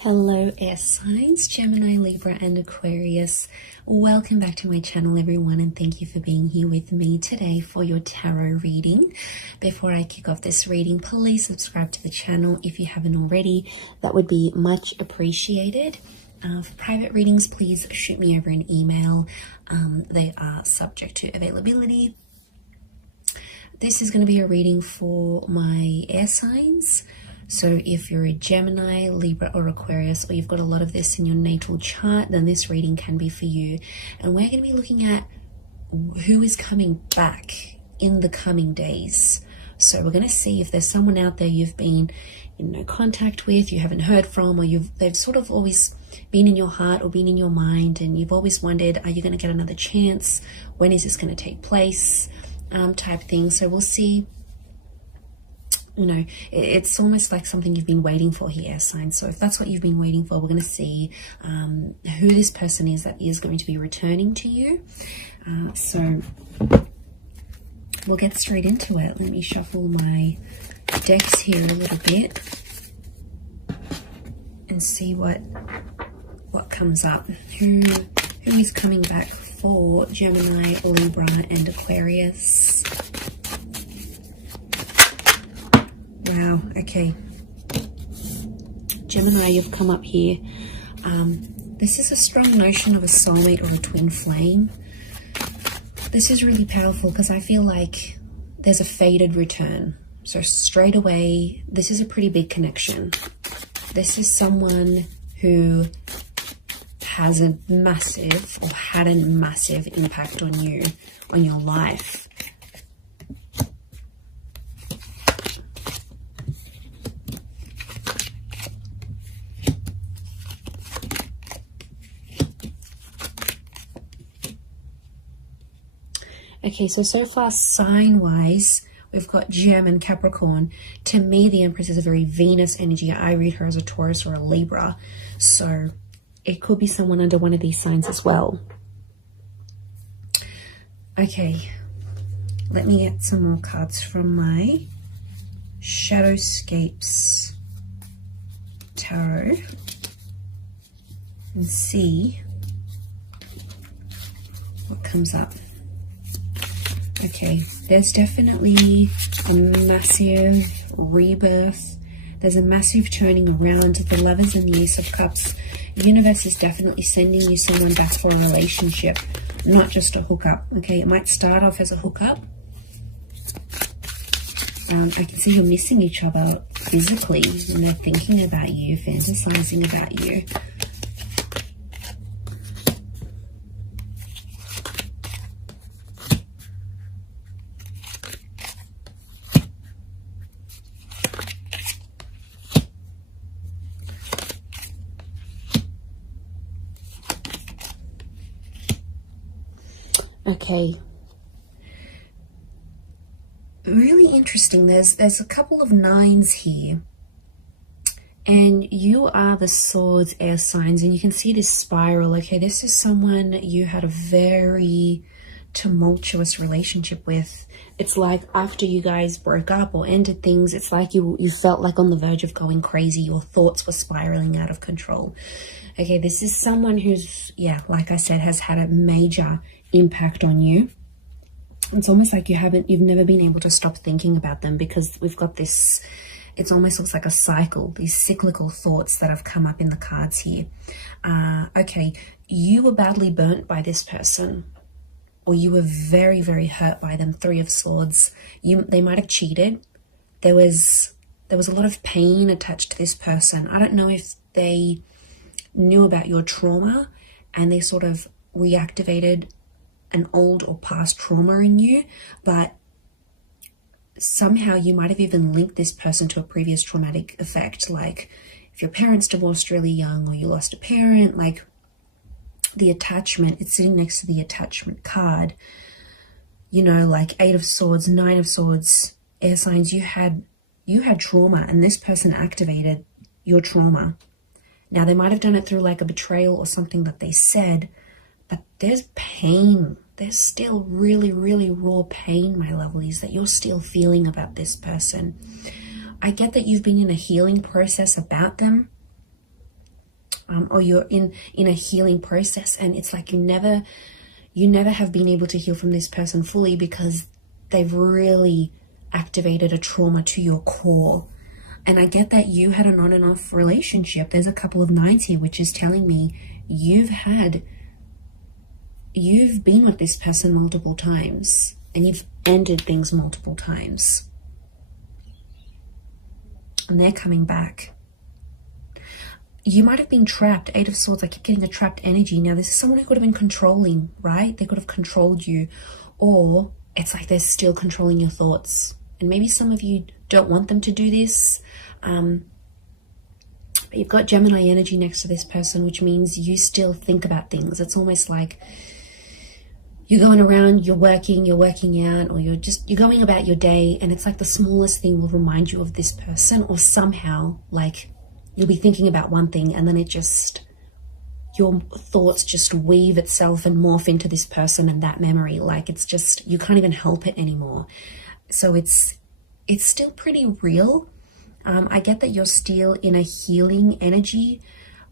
Hello air signs, Gemini, Libra and Aquarius. Welcome back to my channel everyone, and thank you for being here with me today for your tarot reading. Before I kick off this reading, please subscribe to the channel if you haven't already. That would be much appreciated. For private readings, please shoot me over an email. They are subject to availability. This is going to be a reading for my air signs. So if you're a Gemini, Libra or Aquarius, or you've got a lot of this in your natal chart, then this reading can be for you. And we're going to be looking at who is coming back in the coming days. So we're going to see if there's someone out there you've been in no contact with, you haven't heard from, or they've sort of always been in your heart or been in your mind, and you've always wondered, are you going to get another chance? When is this going to take place? Type thing. So we'll see. You know, it's almost like something you've been waiting for here, signs. So if that's what you've been waiting for, we're going to see who this person is that is going to be returning to you. So we'll get straight into it. Let me shuffle my decks here a little bit and see what comes up. Who is coming back for Gemini, Libra and Aquarius? Wow, okay. Gemini, you've come up here. This is a strong notion of a soulmate or a twin flame. This is really powerful because I feel like there's a fated return. So straight away, this is a pretty big connection. This is someone who has a massive or had a massive impact on you, on your life. Okay, so far sign-wise, we've got Gem and Capricorn. To me, the Empress is a very Venus energy. I read her as a Taurus or a Libra. So it could be someone under one of these signs as well. Okay, let me get some more cards from my Shadowscapes Tarot and see what comes up. Okay, there's definitely a massive rebirth. There's a massive turning around. The Lovers and the Ace of Cups. The universe is definitely sending you someone back for a relationship, not just a hookup. Okay, it might start off as a hookup. I can see you're missing each other physically, and they're thinking about you, fantasizing about you. Okay, really interesting. There's a couple of nines here, and you are the Swords air signs, and you can see this spiral. Okay, this is someone you had a very tumultuous relationship with. It's like after you guys broke up or ended things, it's like you felt like on the verge of going crazy. Your thoughts were spiraling out of control. Okay, this is someone who's, yeah, like I said, has had a major impact on you. It's almost like you've never been able to stop thinking about them, because we've got this, it almost looks like a cycle, these cyclical thoughts that have come up in the cards here. Okay, you were badly burnt by this person, or you were very, very hurt by them. Three of Swords. They might have cheated. There was a lot of pain attached to this person. I don't know if they knew about your trauma and they sort of reactivated an old or past trauma in you, but somehow you might have even linked this person to a previous traumatic effect. Like if your parents divorced really young, or you lost a parent, like the attachment, it's sitting next to the attachment card. You know, like Eight of Swords, Nine of Swords, air signs, you had trauma, and this person activated your trauma. Now, they might have done it through like a betrayal or something that they said, but there's pain. There's still really, really raw pain, my lovelies, that you're still feeling about this person. I get that you've been in a healing process about them, or you're in a healing process, and it's like you never have been able to heal from this person fully because they've really activated a trauma to your core. And I get that you had an on and off relationship. There's a couple of nines here, which is telling me you've been with this person multiple times, and you've ended things multiple times. And they're coming back. You might have been trapped. Eight of Swords, I keep getting a trapped energy. Now, this is someone who could have been controlling, right? They could have controlled you. Or it's like they're still controlling your thoughts. And maybe some of you don't want them to do this. You've got Gemini energy next to this person, which means you still think about things. It's almost like you're going around, you're working out, or you're going about your day, and it's like the smallest thing will remind you of this person, or somehow, like, you'll be thinking about one thing and then your thoughts just weave itself and morph into this person and that memory. Like, it's just, you can't even help it anymore. So it's still pretty real. I get that you're still in a healing energy,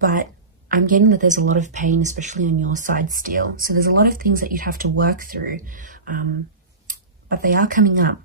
but I'm getting that there's a lot of pain, especially on your side still. So there's a lot of things that you'd have to work through, but they are coming up.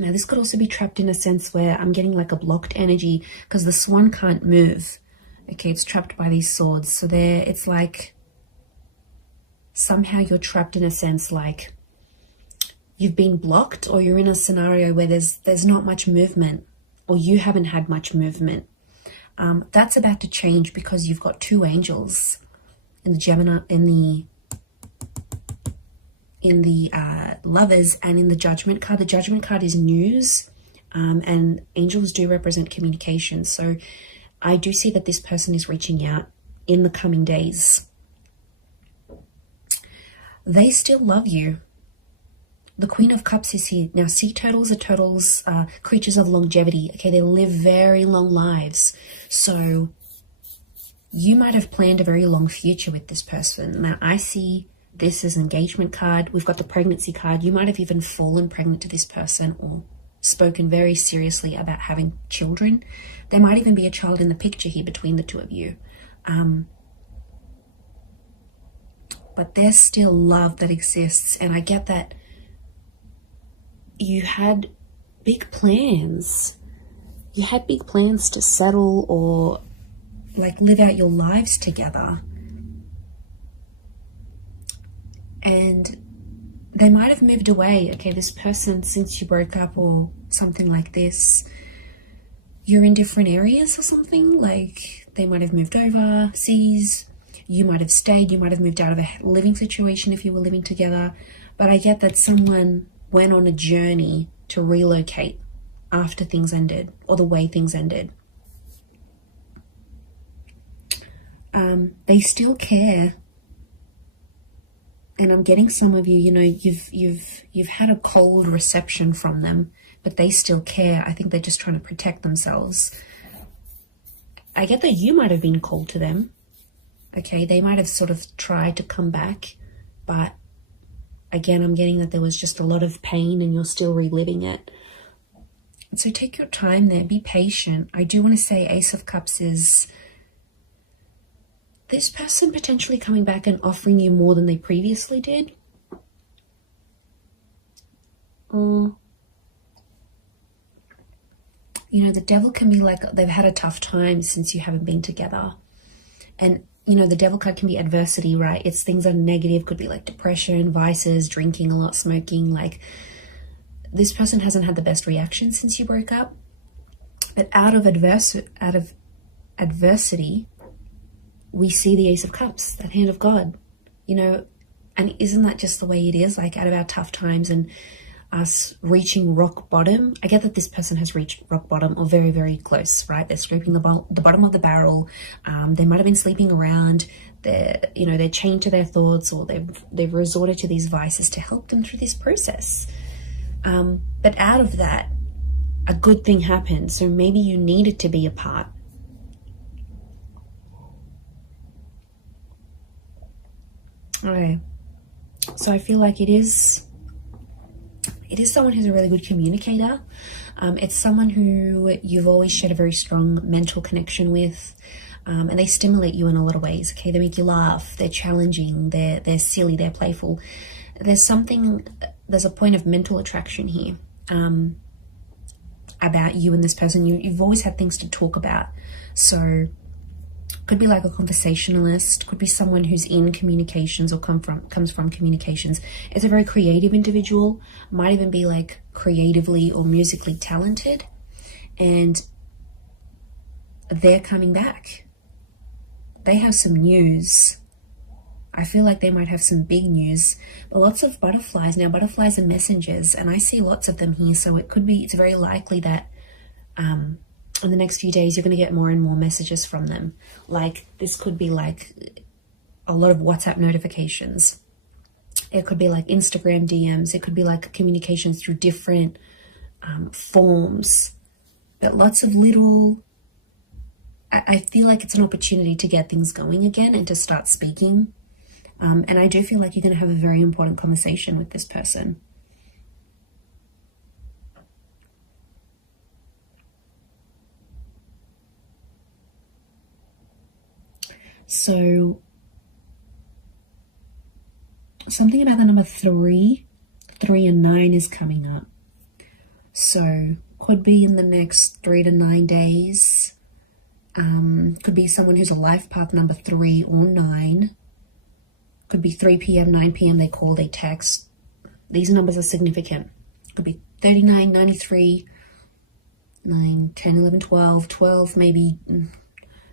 Now, this could also be trapped in a sense where I'm getting like a blocked energy because the swan can't move. Okay, it's trapped by these swords. So it's like somehow you're trapped in a sense like you've been blocked, or you're in a scenario where there's not much movement, or you haven't had much movement. That's about to change because you've got two angels in the Gemini, in the Lovers, and in the Judgment card. The Judgment card is news, and angels do represent communication. So I do see that this person is reaching out in the coming days. They still love you. The Queen of Cups is here. Now, sea turtles are creatures of longevity. Okay, they live very long lives. So you might have planned a very long future with this person. Now, I see this as an engagement card. We've got the pregnancy card. You might have even fallen pregnant to this person or spoken very seriously about having children. There might even be a child in the picture here between the two of you. But there's still love that exists. And I get that you had big plans. You had big plans to settle or like live out your lives together. And they might have moved away. Okay, this person, since you broke up or something like this, you're in different areas or something. Like they might have moved overseas. You might have stayed. You might have moved out of a living situation if you were living together. But I get that someone went on a journey to relocate after things ended, or the way things ended. They still care. And I'm getting some of you, you've had a cold reception from them, but they still care. I think they're just trying to protect themselves. I get that you might have been cold to them. Okay, they might have sort of tried to come back, but again, I'm getting that there was just a lot of pain and you're still reliving it. And so take your time there, be patient. I do want to say Ace of Cups is this person potentially coming back and offering you more than they previously did. The devil can be like they've had a tough time since you haven't been together. And the devil card can be adversity, right? It's things that are negative, could be like depression, vices, drinking a lot, smoking. Like this person hasn't had the best reaction since you broke up. But out of adversity, we see the Ace of Cups, that hand of God, and isn't that just the way it is? Like out of our tough times and us reaching rock bottom. I get that this person has reached rock bottom or very, very close, right? They're scraping the bottom of the barrel. They might have been sleeping around. They're chained to their thoughts, or they've resorted to these vices to help them through this process. But out of that, a good thing happened. So maybe you needed to be apart. Okay. So I feel like it is it is someone who's a really good communicator. It's someone who you've always shared a very strong mental connection with, and they stimulate you in a lot of ways. Okay, they make you laugh, they're challenging, they're silly, they're playful. There's a point of mental attraction here about you and this person. You've always had things to talk about. So could be like a conversationalist, could be someone who's in communications or comes from communications. It's a very creative individual, might even be like creatively or musically talented, and they're coming back. They have some news. I feel like they might have some big news, but lots of butterflies. Now, butterflies are messengers, and I see lots of them here, so it's very likely that in the next few days, you're going to get more and more messages from them. Like, this could be like a lot of WhatsApp notifications. It could be like Instagram DMs. It could be like communications through different forms. But lots of little... I feel like it's an opportunity to get things going again and to start speaking. And I do feel like you're going to have a very important conversation with this person. So something about the number 3 and 9 is coming up. So could be in the next 3 to 9 days. Could be someone who's a life path number 3 or 9. Could be 3 p.m., 9 p.m. They call, they text. These numbers are significant. Could be 39, 93, 9, 10, 11, 12, 12 maybe...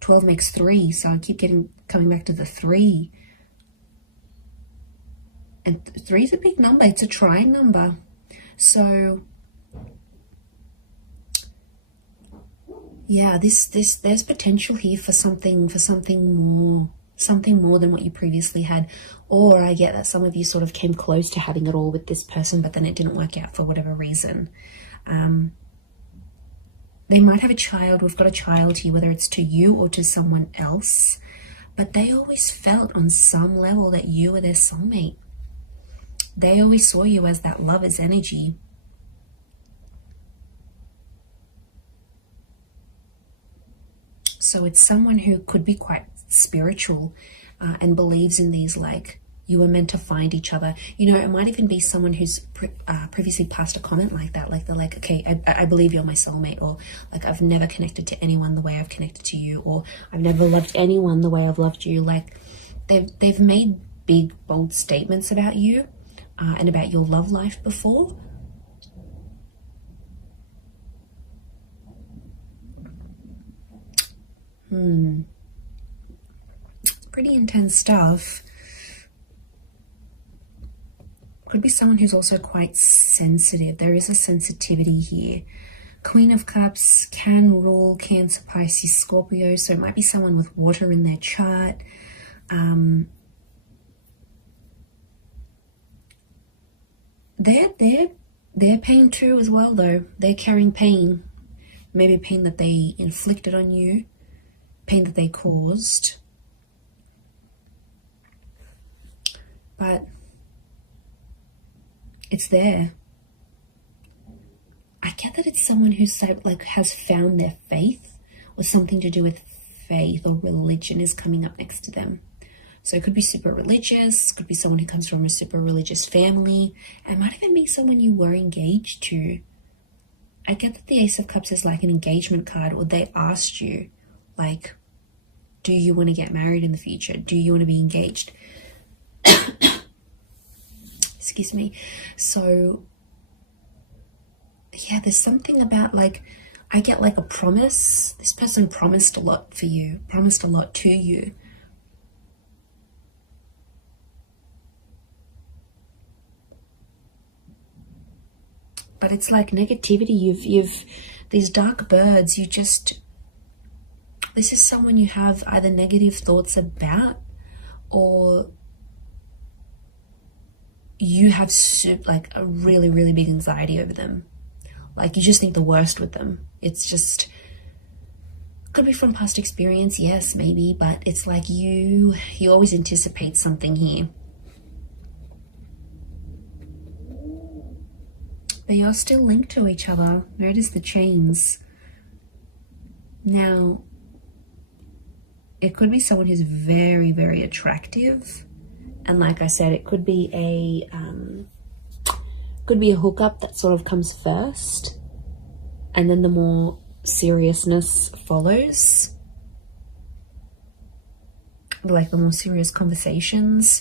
12 makes 3, so I keep coming back to the 3. And 3 is a big number. It's a trying number. So yeah, there's potential here for something more than what you previously had. Or I get that some of you sort of came close to having it all with this person, but then it didn't work out for whatever reason. They might have a child. We've got a child here, whether it's to you or to someone else. But they always felt on some level that you were their soulmate. They always saw you as that lover's energy. So it's someone who could be quite spiritual and believes in these, like, you were meant to find each other. You know, it might even be someone who's previously passed a comment like that. Like, they're like, okay, I believe you're my soulmate. Or like, I've never connected to anyone the way I've connected to you. Or I've never loved anyone the way I've loved you. Like, they've made big, bold statements about you and about your love life before. It's pretty intense stuff. Could be someone who's also quite sensitive. There is a sensitivity here. Queen of Cups can rule Cancer, Pisces, Scorpio. So it might be someone with water in their chart. They're pain too as well, though. They're carrying pain. Maybe pain that they inflicted on you. Pain that they caused. But it's there. I get that it's someone who's like has found their faith, or something to do with faith or religion is coming up next to them. So it could be super religious, could be someone who comes from a super religious family. It might even be someone you were engaged to. I get that the Ace of Cups is like an engagement card, or they asked you, like, do you want to get married in the future? Do you want to be engaged? Excuse me. So yeah, there's something about, like, I get like a promise. This person promised a lot for you, promised a lot to you. But it's like negativity. You've these dark birds. This is someone you have either negative thoughts about, or you have like a really, really big anxiety over them. Like, you just think the worst with them. It's just, could be from past experience, yes, maybe, but it's like you always anticipate something here. But you're still linked to each other. Notice the chains. Now, it could be someone who's very, very attractive. And like I said, it could be a hookup that sort of comes first. And then the more seriousness follows. Like the more serious conversations.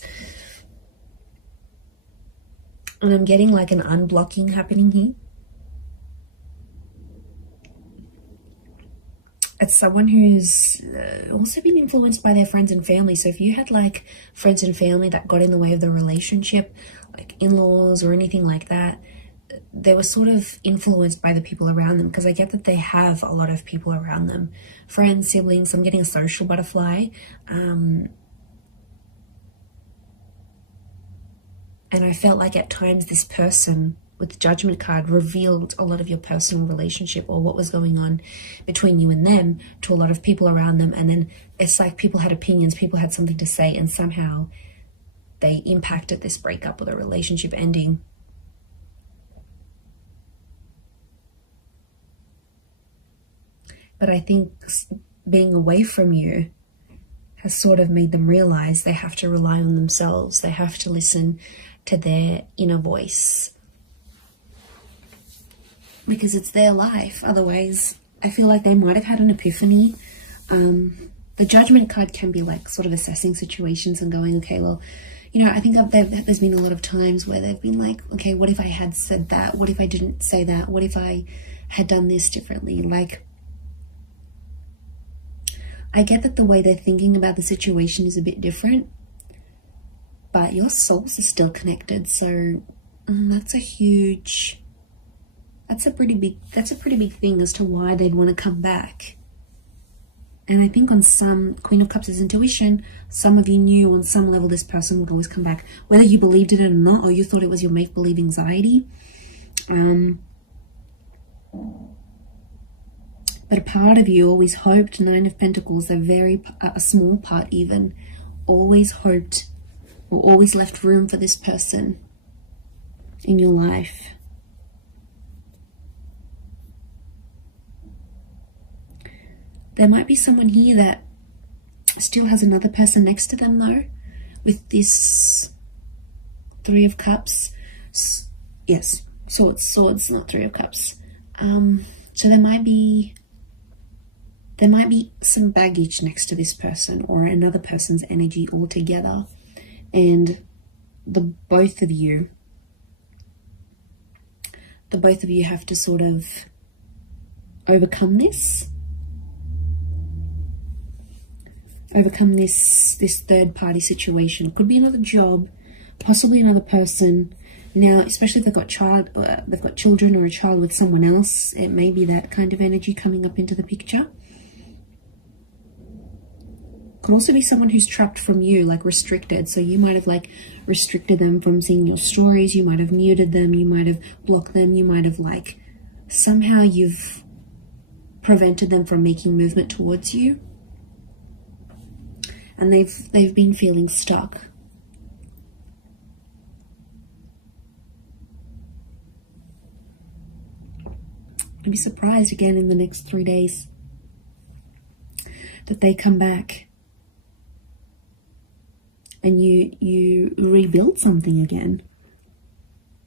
And I'm getting like an unblocking happening here. It's someone who's also been influenced by their friends and family. So if you had like friends and family that got in the way of the relationship, like in-laws or anything like that, they were sort of influenced by the people around them, because I get that they have a lot of people around them. Friends, siblings, I'm getting a social butterfly. And I felt like at times this person with the Judgment card revealed a lot of your personal relationship or what was going on between you and them to a lot of people around them. And then it's like people had opinions, people had something to say, and somehow they impacted this breakup or the relationship ending. But I think being away from you has sort of made them realize they have to rely on themselves. They have to listen to their inner voice, because it's their life. Otherwise, I feel like they might have had an epiphany. The Judgment card can be like sort of assessing situations and going, okay, well, you know, I think there's been a lot of times where they've been like, okay, what if I had said that? What if I didn't say that? What if I had done this differently? Like, I get that the way they're thinking about the situation is a bit different, but your souls are still connected. So that's a pretty big thing as to why they'd want to come back. And I think on some, Queen of Cups is intuition. Some of you knew on some level this person would always come back, whether you believed it or not, or you thought it was your make-believe anxiety. But a part of you always hoped, 9 of Pentacles, a small part even, always hoped or always left room for this person in your life. There might be someone here that still has another person next to them though, with this 3 of Cups. Yes, swords, not 3 of Cups. So there might be some baggage next to this person or another person's energy altogether. And the both of you have to sort of overcome this third party situation. It could be another job, possibly another person. Now, especially if they've got children or a child with someone else, it may be that kind of energy coming up into the picture. Could also be someone who's trapped from you, like restricted. So you might have like restricted them from seeing your stories. You might have muted them. You might have blocked them. You might have like somehow you've prevented them from making movement towards you. And they've been feeling stuck. I'd be surprised again in the next 3 days that they come back and you rebuild something again.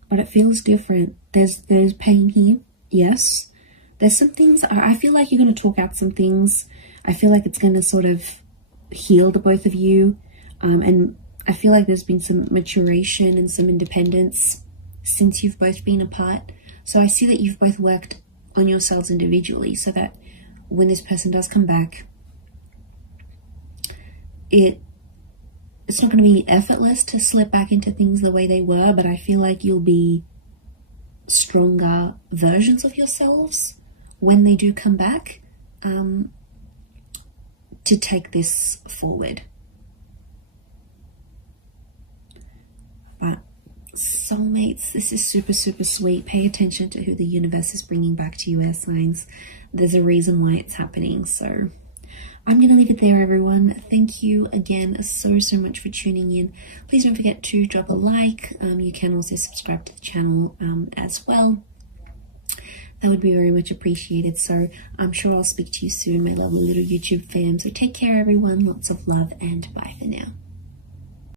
But it feels different. There's pain here, yes. There's some things, I feel like you're going to talk out some things. I feel like it's going to sort of heal the both of you. And I feel like there's been some maturation and some independence since you've both been apart. So I see that you've both worked on yourselves individually so that when this person does come back, it's not going to be effortless to slip back into things the way they were, but I feel like you'll be stronger versions of yourselves when they do come back, to take this forward. But soulmates, this is super, super sweet. Pay attention to who the universe is bringing back to you, air signs. There's a reason why it's happening. So I'm going to leave it there, everyone. Thank you again so much for tuning in. Please don't forget to drop a like. You can also subscribe to the channel as well. that would be very much appreciated. So I'm sure I'll speak to you soon, my lovely little YouTube fam. So take care, everyone. Lots of love, and bye for now.